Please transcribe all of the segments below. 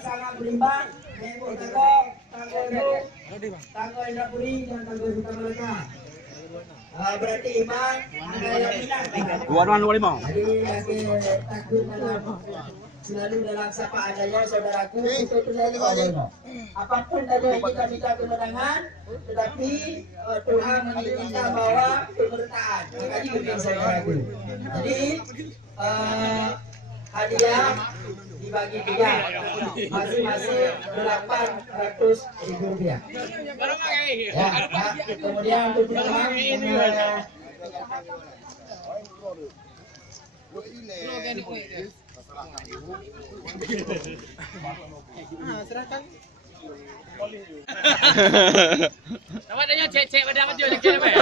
sangat berimbang. Tengok tangguh tangguh Indrapuri dan tangguh Huta Malaka. Berarti imbang ada yang minat. 225. Jadi takut selalu dalam sapaan saya saudaraku untuk selalu apapun saja kita minta kemenangan, tetapi Tuhan menginginkan bahwa pemerintahan. Makanya itu saudaraku. Jadi hadiah dibagi 3, masing-masing 800.000 rupiah. Ya, kemudian untuk pemenang serahkan. Awak tanya cek pada apa dia cek apa?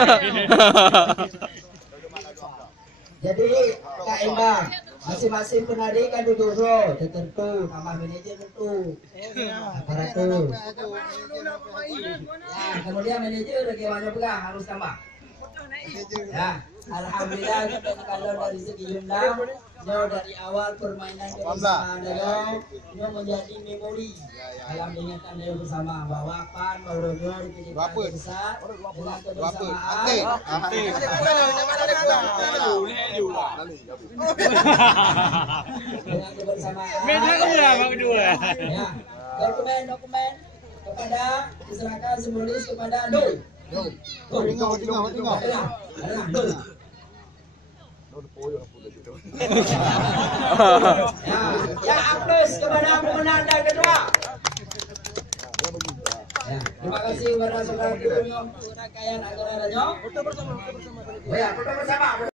Jadi Kak Imbang, masing-masing penari kan duduk tertentu, tambah manajer tentu, aparatur. Ya, kemudian manajer bagaimana pula harus tambah. Ya, alhamdulillah kalau dari segi jumlah, dari awal permainan kebersamaan Dayo menjadi memori dalam ingatan Dayo bersama bahwa PAN Mauronyo dipilihkan besar dengan kebersamaan. Dengan kebersamaan. Ya, dokumen kepada diserahkan simbolis kepada Dul. Ya, aplaus kepada pemenang dan kedua. Ya, terima kasih kepada saudara Dul untuk rangkaian acara Dayo. Foto bersama.